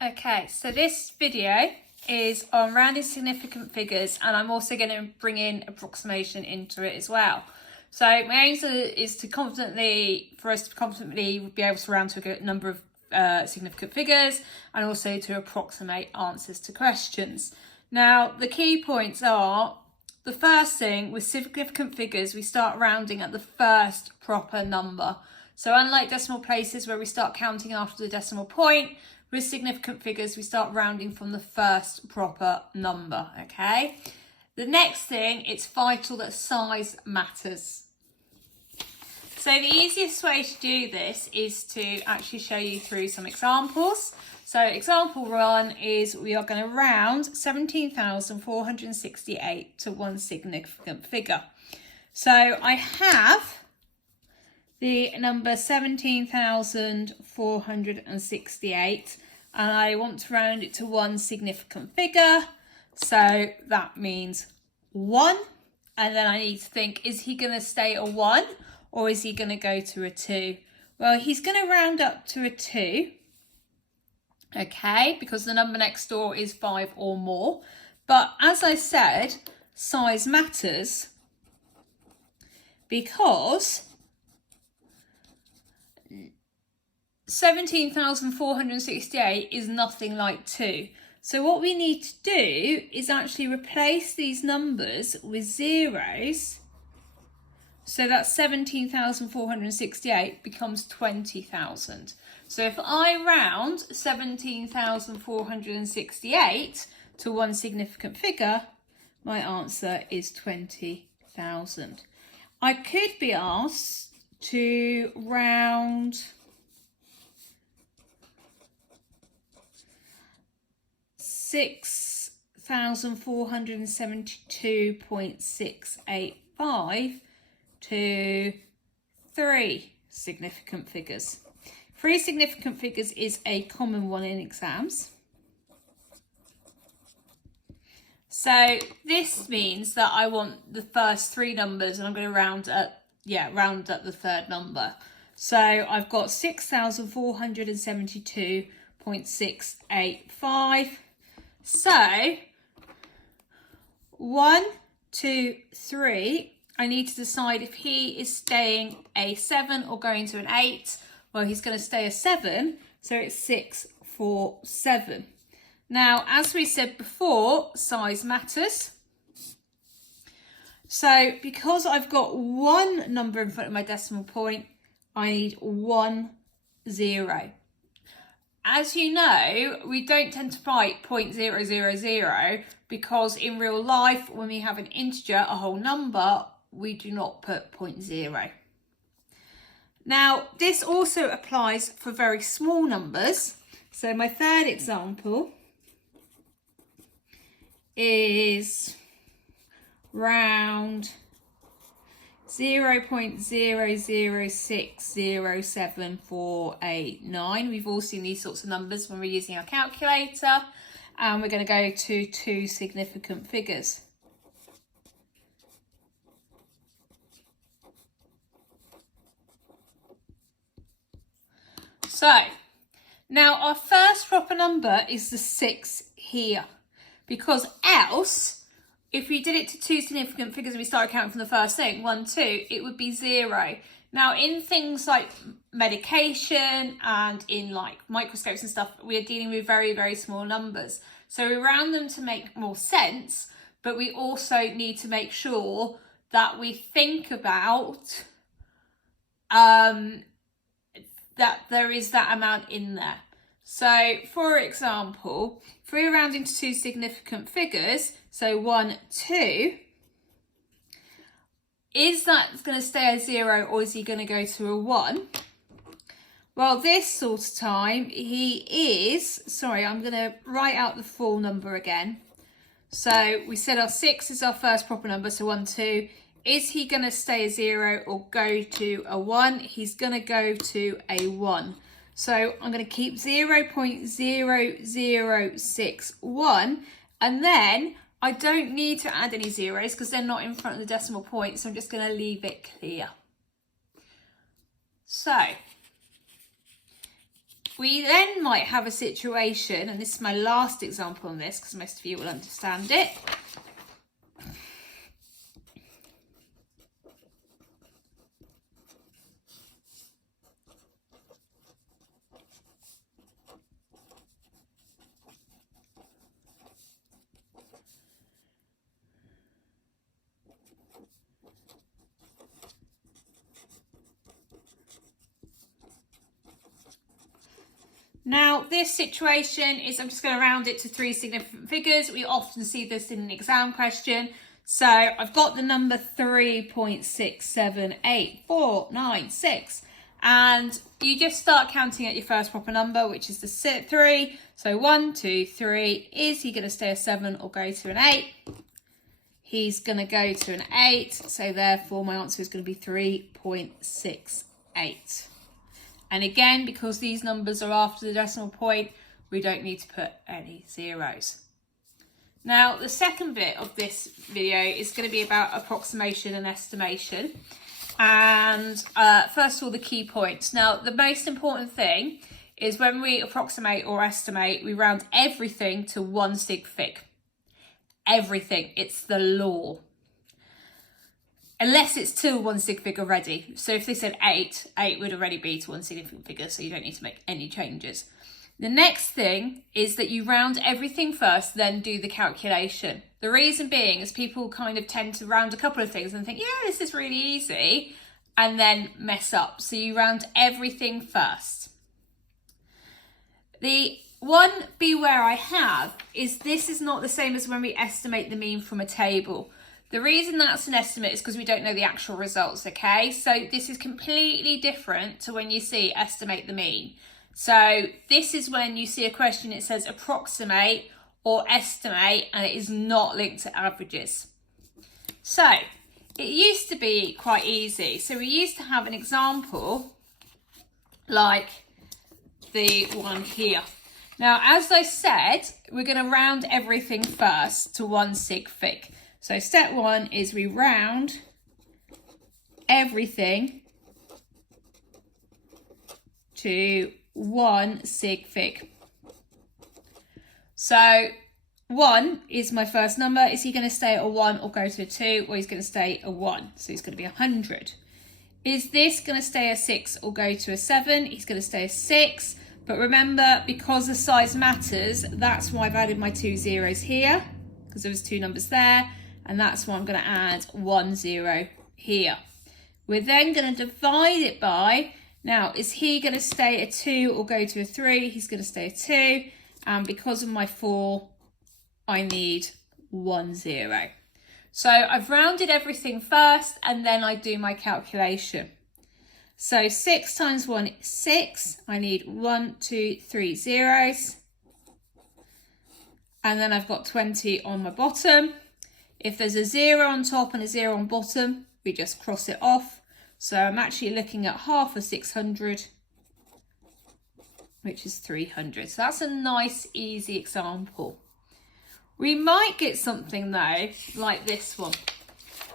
Okay, so this video is on rounding significant figures, and I'm also going to bring in approximation into it as well. So my aim is for us to confidently be able to round to a good number of significant figures, and also to approximate answers to questions. Now, the key points are, the first thing with significant figures, we start rounding at the first proper number. So unlike decimal places where we start counting after the decimal point, with significant figures, we start rounding from the first proper number, okay? The next thing, it's vital that size matters. So the easiest way to do this is to actually show you through some examples. So example one is we are going to round 17,468 to one significant figure. So I have the number 17,468 and I want to round it to one significant figure. So that means 1. And then I need to think, is he going to stay a 1 or is he going to go to a 2? Well, he's going to round up to a 2. Okay, because the number next door is 5 or more. But as I said, size matters because 17,468 is nothing like 2. So what we need to do is actually replace these numbers with zeros. So that 17,468 becomes 20,000. So if I round 17,468 to one significant figure, my answer is 20,000. I could be asked to round 6,472.685 to 3 significant figures. 3 significant figures is a common one in exams. So this means that I want the first 3 numbers and I'm going to round up the third number. So I've got 6,472.685. So 1, 2, 3, I need to decide if he is staying a 7 or going to an 8. Well, he's going to stay a 7, so it's 6, 4, 7. Now, as we said before, size matters. So because I've got one number in front of my decimal point, I need 1 0. As you know, we don't tend to write 0.000 because in real life, when we have an integer, a whole number, we do not put 0.0. Now, this also applies for very small numbers. So my third example is round 0.00607,489. We've all seen these sorts of numbers when we're using our calculator, and we're going to go to 2 significant figures. So now our first proper number is the 6 here, because else, if we did it to 2 significant figures and we started counting from the first thing, 1, 2, it would be 0. Now, in things like medication and in like microscopes and stuff, we are dealing with very, very small numbers. So we round them to make more sense, but we also need to make sure that we think about that there is that amount in there. So, for example, if we're rounding to 2 significant figures, so 1, 2, is that going to stay a 0 or is he going to go to a 1? Well, this sort of time, I'm going to write out the full number again. So we said our 6 is our first proper number, so 1, 2. Is he going to stay a 0 or go to a 1? He's going to go to a 1. So I'm going to keep 0.0061, and then I don't need to add any zeros because they're not in front of the decimal point, so I'm just going to leave it clear. So we then might have a situation, and this is my last example on this because most of you will understand it. Now, this situation is, I'm just going to round it to 3 significant figures. We often see this in an exam question. So I've got the number 3.678496. And you just start counting at your first proper number, which is the 3. So 1, 2, 3. Is he going to stay a 7 or go to an 8? He's going to go to an 8. So therefore, my answer is going to be 3.68. And again, because these numbers are after the decimal point, we don't need to put any zeros. Now, the second bit of this video is going to be about approximation and estimation. And first of all, the key points. Now, the most important thing is when we approximate or estimate, we round everything to 1 sig fig. Everything. It's the law. Unless it's to 1 sig fig already. So if they said 8, 8 would already be to 1 significant figure, so you don't need to make any changes. The next thing is that you round everything first, then do the calculation. The reason being is people kind of tend to round a couple of things and think, yeah, this is really easy, and then mess up. So you round everything first. The one beware I have is this is not the same as when we estimate the mean from a table. The reason that's an estimate is because we don't know the actual results, okay? So this is completely different to when you see estimate the mean. So this is when you see a question, it says approximate or estimate, and it is not linked to averages. So it used to be quite easy. So we used to have an example like the one here. Now, as I said, we're going to round everything first to 1 sig fig. So step 1 is we round everything to 1 sig fig. So 1 is my first number. Is he going to stay at a 1 or go to a 2? Or he's going to stay a 1. So he's going to be 100. Is this going to stay a 6 or go to a 7? He's going to stay a 6. But remember, because the size matters, that's why I've added my 2 zeros here, because there was 2 numbers there. And that's why I'm going to add 1 0 here. We're then going to divide it by, now, is he going to stay a 2 or go to a 3? He's going to stay a 2. And because of my 4, I need 1 0. So I've rounded everything first, and then I do my calculation. So 6 times 1 is 6. I need 1, 2, 3 zeros. And then I've got 20 on my bottom. If there's a 0 on top and a 0 on bottom, we just cross it off. So I'm actually looking at half of 600, which is 300. So that's a nice, easy example. We might get something though, like this one,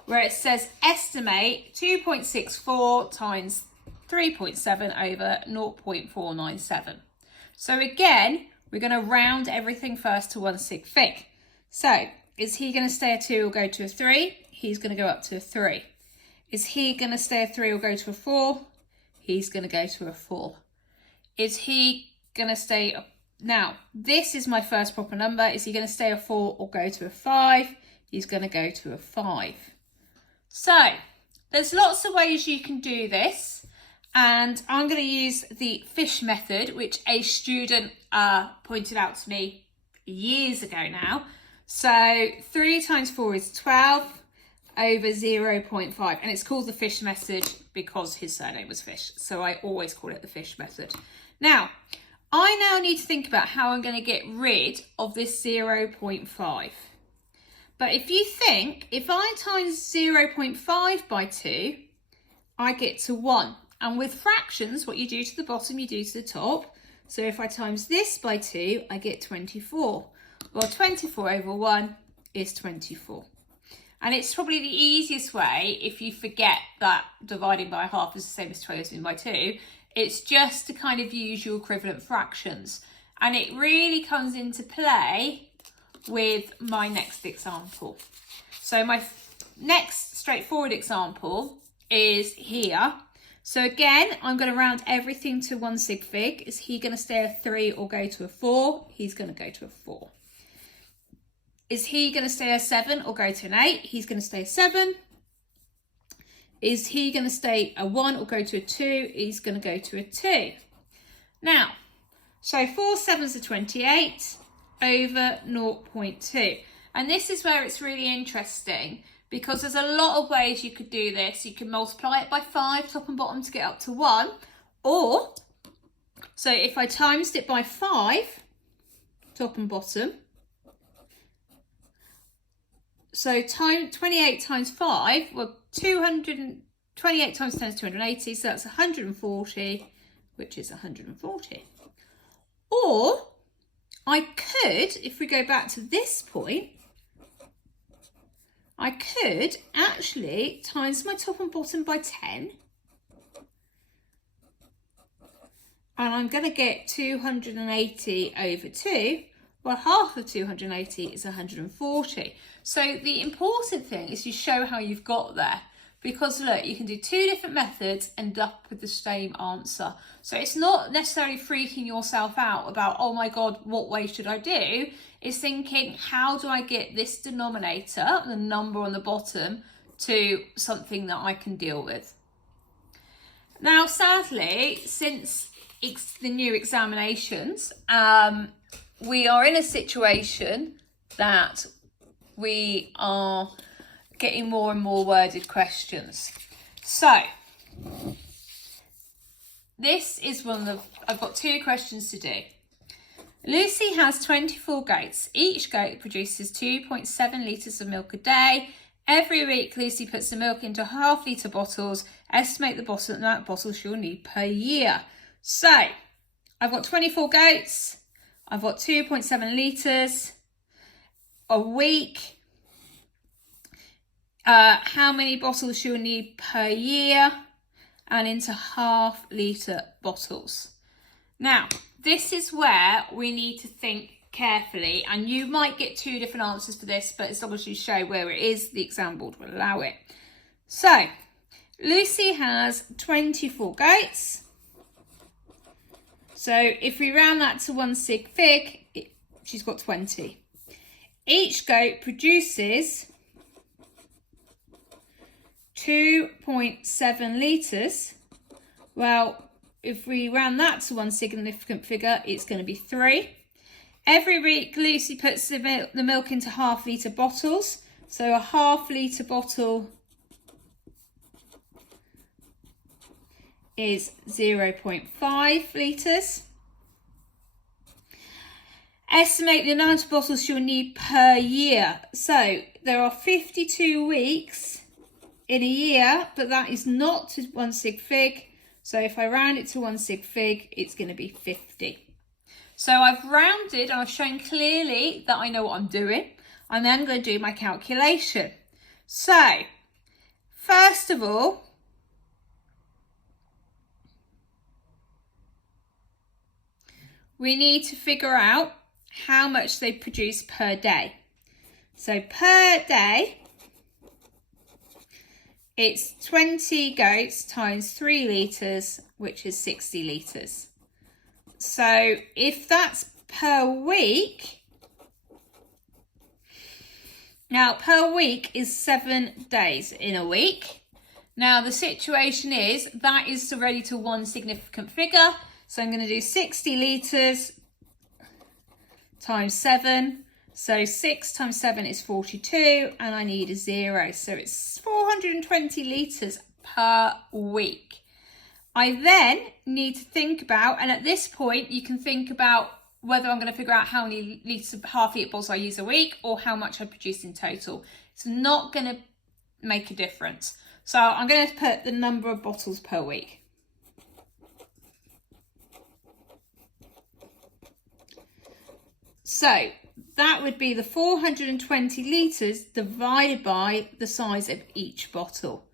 where it says estimate 2.64 times 3.7 over 0.497. So again, we're going to round everything first to 1 sig fig. So is he going to stay a 2 or go to a 3? He's going to go up to a 3. Is he going to stay a 3 or go to a 4? He's going to go to a 4. Is he going to stay... Now, this is my first proper number. Is he going to stay a 4 or go to a 5? He's going to go to a 5. So, there's lots of ways you can do this. And I'm going to use the fish method, which a student pointed out to me years ago now. So 3 times 4 is 12 over 0.5. And it's called the fish method because his surname was Fish. So I always call it the fish method. Now, I now need to think about how I'm going to get rid of this 0.5. But if you think, if I times 0.5 by 2, I get to 1. And with fractions, what you do to the bottom, you do to the top. So if I times this by 2, I get 24. Well, 24 over 1 is 24. And it's probably the easiest way, if you forget that dividing by half is the same as 12 by 2, It's just to kind of use your equivalent fractions. And it really comes into play with my next example. So my next straightforward example is here. So again, I'm going to round everything to 1 sig fig. Is he going to stay a 3 or go to a 4? He's going to go to a 4. Is he going to stay a 7 or go to an 8? He's going to stay a 7. Is he going to stay a 1 or go to a 2? He's going to go to a 2. Now, so 4 7s are 28 over 0.2. And this is where it's really interesting, because there's a lot of ways you could do this. You can multiply it by 5 top and bottom to get up to 1. Or, so if I timesed it by 5 top and bottom, so 28 times 5, well, 228 times 10 is 280, so that's 140, which is 140. Or I could, if we go back to this point, I could actually times my top and bottom by 10. And I'm going to get 280 over 2. Well, half of 280 is 140. So the important thing is you show how you've got there. Because look, you can do 2 different methods and end up with the same answer. So it's not necessarily freaking yourself out about, oh my God, what way should I do? It's thinking, how do I get this denominator, the number on the bottom, to something that I can deal with? Now, sadly, since the new examinations, we are in a situation that we are getting more and more worded questions. So this is one of I've got 2 questions to do. Lucy has 24 goats. Each goat produces 2.7 litres of milk a day. Every week, Lucy puts the milk into half-litre bottles. Estimate the amount of bottles she'll need per year. So I've got 24 goats. I've got 2.7 litres a week. How many bottles she'll need per year, and into half-litre bottles. Now, this is where we need to think carefully, and you might get 2 different answers for this, but as long as you show where it is, the exam board will allow it. So, Lucy has 24 goats. So, if we round that to 1 sig fig, she's got 20. Each goat produces 2.7 litres. Well, if we round that to 1 significant figure, it's going to be 3. Every week, Lucy puts the milk into half-litre bottles. So a half-litre bottle is 0.5 litres. Estimate the amount of bottles she'll need per year. So there are 52 weeks in a year, but that is not to 1 sig fig. So if I round it to 1 sig fig, it's going to be 50. So I've rounded and I've shown clearly that I know what I'm doing. I'm then going to do my calculation. So first of all, we need to figure out how much they produce per day. So per day, it's 20 goats times 3 litres, which is 60 litres. So if that's per week, now per week is 7 days in a week. Now the situation is that is already to 1 significant figure. So I'm going to do 60 litres times 7. So 6 times 7 is 42, and I need a 0. So it's 420 litres per week. I then need to think about, and at this point you can think about whether I'm going to figure out how many litres of half-litre bottles I use a week or how much I produce in total. It's not going to make a difference. So I'm going to put the number of bottles per week. So that would be the 420 litres divided by the size of each bottle.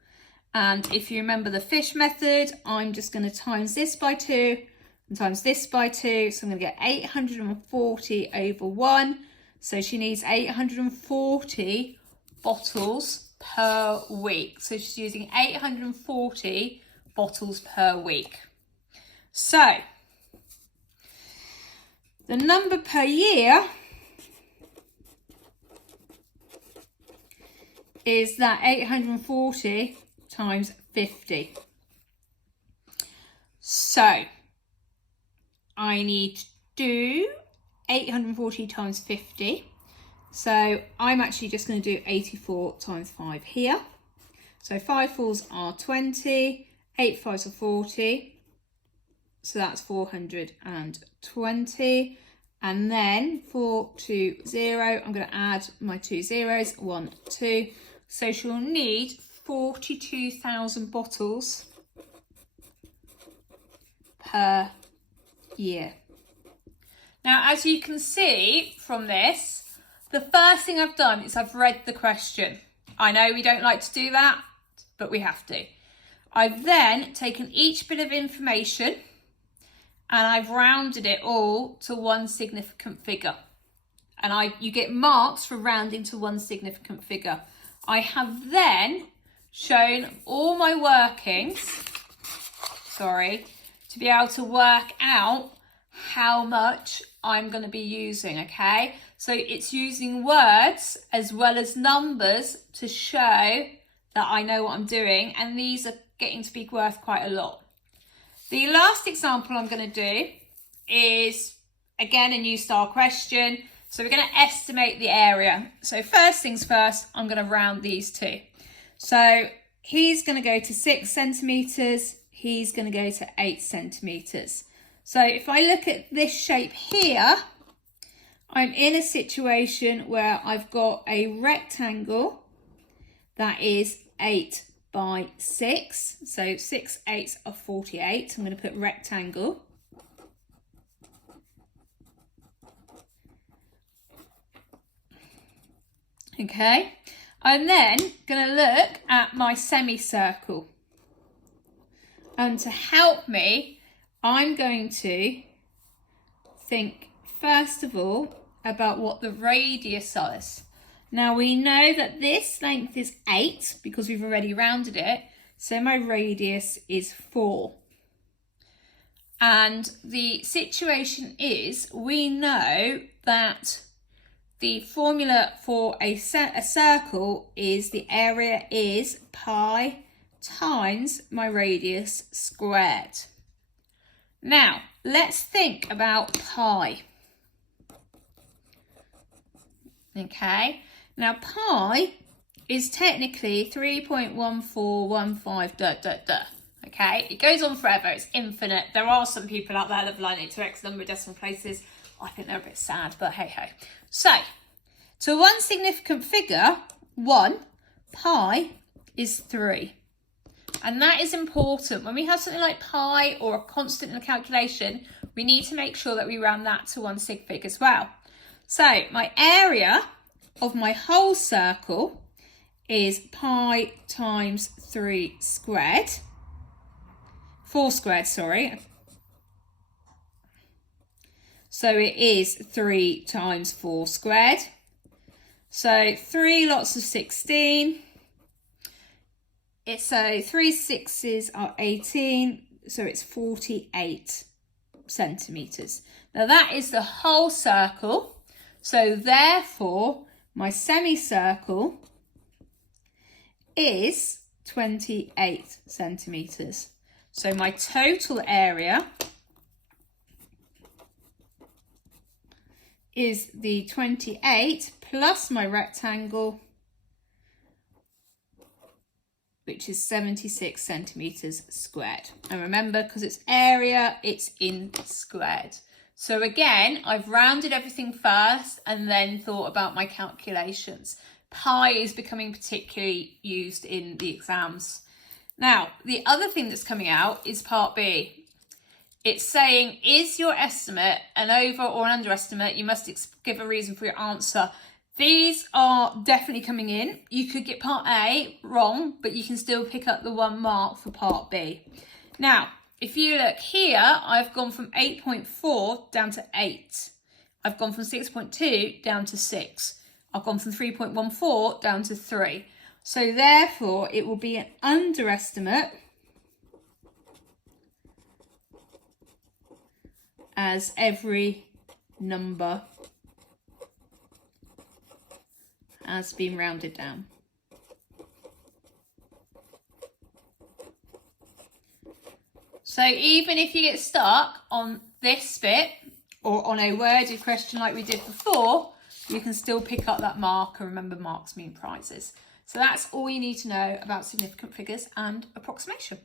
And if you remember the fish method, I'm just going to times this by 2 and times this by 2. So I'm going to get 840 over 1. So she needs 840 bottles per week. So she's using 840 bottles per week. So the number per year is that 840 times 50. So I need to do 840 times 50. So I'm actually just going to do 84 times 5 here. So 5 fours are 20, 8 fives are 40. So that's 420. And then 4 to 0, I'm going to add my 2 zeros, 1, 2. So she'll need 42,000 bottles per year. Now, as you can see from this, the first thing I've done is I've read the question. I know we don't like to do that, but we have to. I've then taken each bit of information and I've rounded it all to one significant figure. And you get marks for rounding to one significant figure. I have then shown all my workings, to be able to work out how much I'm going to be using, okay? So it's using words as well as numbers to show that I know what I'm doing, and these are getting to be worth quite a lot. The last example I'm going to do is, again, a new style question. So we're going to estimate the area. So first things first, I'm going to round these two. So he's going to go to 6 centimetres. He's going to go to 8 centimetres. So if I look at this shape here, I'm in a situation where I've got a rectangle that is 8 by 6. So 6 8s are 48. I'm going to put rectangle. Okay, I'm then going to look at my semicircle. And to help me, I'm going to think first of all about what the radius is. Now we know that this length is 8 because we've already rounded it. So my radius is 4. And the situation is, we know that the formula for a circle is the area is pi times my radius squared. Now, let's think about pi. Okay, now pi is technically 3.1415 . Okay, it goes on forever, it's infinite. There are some people out there that have learned it to X number of decimal places. I think they're a bit sad, but hey ho. So, to one significant figure, 1, pi is 3. And that is important. When we have something like pi or a constant in a calculation, we need to make sure that we round that to one sig fig as well. So my area of my whole circle is pi times 3 squared. 4 squared, sorry. So it is 3 times 4 squared. So 3 lots of 16. So 3 6s are 18. So it's 48 centimetres. Now that is the whole circle. So therefore, my semicircle is 28 centimetres. So my total area is the 28 plus my rectangle, which is 76 centimetres squared. And remember, because it's area, it's in squared. So again, I've rounded everything first and then thought about my calculations. Pi is becoming particularly used in the exams. Now, the other thing that's coming out is part B. It's saying, is your estimate an over or an underestimate? You must give a reason for your answer. these are definitely coming in. You could get part A wrong, but you can still pick up the 1 mark for part B. Now, if you look here, I've gone from 8.4 down to 8. I've gone from 6.2 down to 6. I've gone from 3.14 down to 3. So therefore, it will be an underestimate as every number has been rounded down. So even if you get stuck on this bit or on a worded question like we did before, you can still pick up that mark, and remember, marks mean prizes. So that's all you need to know about significant figures and approximation.